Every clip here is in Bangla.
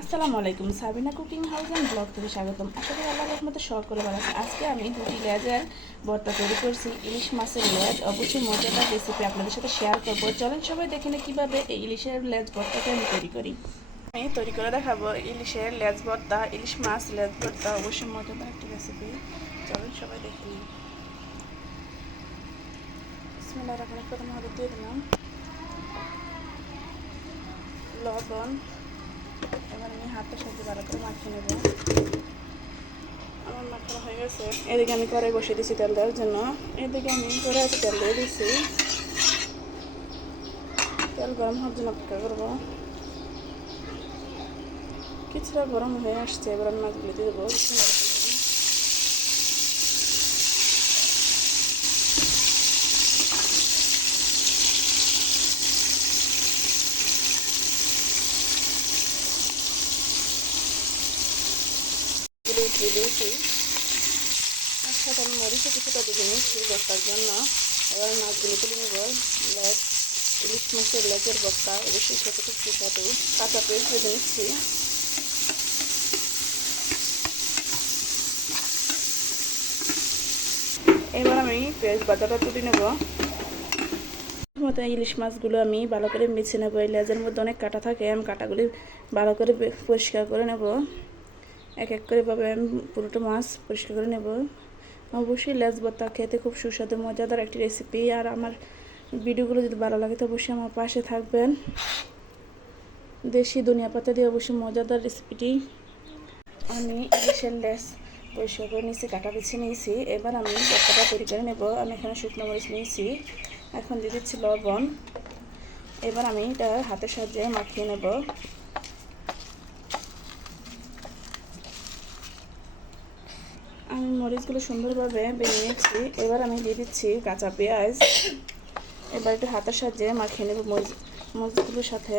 আসসালামু আলাইকুম, Sabina cooking house and blog থেকে স্বাগতম। আশা করি আল্লাহর রহমতে সকলে ভালো আছে। আজকে আমি দুটি লেজের ভর্তা তৈরি করছি। ইলিশ মাছের লেজ অবশ্যই মজাদার রেসিপি আপনাদের সাথে শেয়ার করব। চলেন সবাই দেখে নিই কীভাবে এই ইলিশের লেজ ভর্তাটা আমি তৈরি করি। আমি তৈরি করে দেখাবো ইলিশের লেজ ভর্তা, ইলিশ মাছ লেজ ভর্তা অবশ্যই মজাদার একটি রেসিপি। চলেন সবাই দেখে নিই। বিসমিল্লাহির রহমানির রহিম। প্রথমে হলুদ দিয়ে দিলাম, লবণ। এবার আমি হাতের সাথে ভালো করে মাখিয়ে নেব। আমার মাখানো হয়ে গেছে। এদিকে আমি কড়াই বসিয়ে দিয়েছি তেল দেওয়ার জন্য। এদিকে আমি কড়াই তেল দিয়ে দিয়েছি। তেল গরম হওয়ার জন্য অপেক্ষা করবো। কিছুটা গরম হয়ে আসছে, এবার আমি মাছগুলো দিয়ে দেবো। উঠিয়ে দিয়েছি। একসাথে আমি মরিচে কিছুটা দিয়ে নিয়েছি ভর্তার জন্য। এবার মাছগুলো তুলে নেব। লেজ, ইলিশ মাছের লেজের ভর্তা অবশ্যই খেতে খুব সুস্বাদু। কাঁচা পেঁয়াজ ভেজে নিচ্ছি। এবার আমি পেঁয়াজ বাটাটা তুলে নেব। মতো ইলিশ মাছগুলো আমি ভালো করে মিশিয়ে নেব। এই লেজের মধ্যে অনেক কাঁটা থাকে, আমি কাঁটাগুলি ভালো করে পরিষ্কার করে নেব। এক এক করে ভাবে আমি পুরোটা মাছ পরিষ্কার করে নেব। অবশ্যই লেজ ভর্তা খেতে খুব সুস্বাদু মজাদার একটি রেসিপি। আর আমার ভিডিওগুলো যদি ভালো লাগে তো অবশ্যই আমার পাশে থাকবেন। দেশি ধনিয়া পাতা দিয়ে অবশ্যই মজাদার রেসিপিটি। আমি ইলিশের লেজ পরিষ্কার করে নিয়েছি, কাটা বিছিয়ে নিয়েছি। এবার আমি ভর্তাটা তৈরি করে নেব। আমি এখানে শুকনো মরিচ নিয়েছি, এখন দিয়ে দিচ্ছি লবণ। এবার আমি এটা হাতের সাহায্যে মাখিয়ে নেব। আমি মরিচগুলো সুন্দরভাবে ভেঙে নিয়েছি। এবার আমি দিয়ে দিচ্ছি কাঁচা পেঁয়াজ। এবার একটু হাতের সাহায্যে মাখিয়ে নেব মরিচগুলোর সাথে।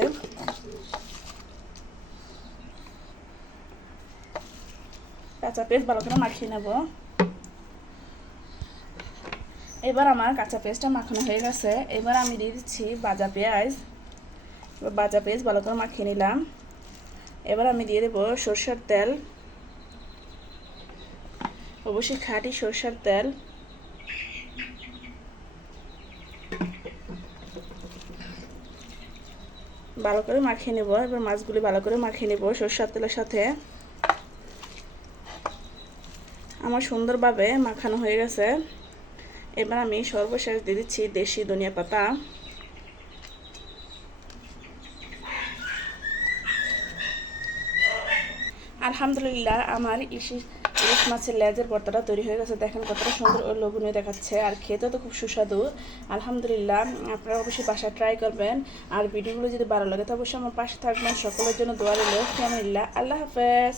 কাঁচা পেঁয়াজ ভালো করে মাখিয়ে নেব। এবার আমার কাঁচা পেঁয়াজটা মাখানো হয়ে গেছে। এবার আমি দিয়ে দিচ্ছি ভাজা পেঁয়াজ। ভাজা পেঁয়াজ ভালো করে মাখিয়ে নিলাম। এবার আমি দিয়ে দেবো সরষের তেল, অবশ্যই খাঁটি সরষের তেল। ভালো করে মাখিয়ে নেব। এবার মাছগুলি ভালো করে মাখিয়ে নেব সরষের তেলের সাথে। আমার সুন্দরভাবে মাখানো হয়ে গেছে। এবার আমি সর্বশেষ দিয়ে দিচ্ছি দেশি ধনিয়া পাতা। আলহামদুলিল্লাহ, আমার ইলিশ মাছের লেজের ভর্তাটা তৈরি হয়ে গেছে। দেখেন কতটা সুন্দর ও লোভনীয় দেখাচ্ছে, আর খেতেও তো খুব সুস্বাদু। আলহামদুলিল্লাহ, আপনারা অবশ্যই বাসায় ট্রাই করবেন। আর ভিডিওগুলো যদি ভালো লাগে তো অবশ্যই আমার পাশে থাকবেন। সকলের জন্য দোয়া রইল। আলহামদুলিল্লাহ, আল্লাহ হাফেজ।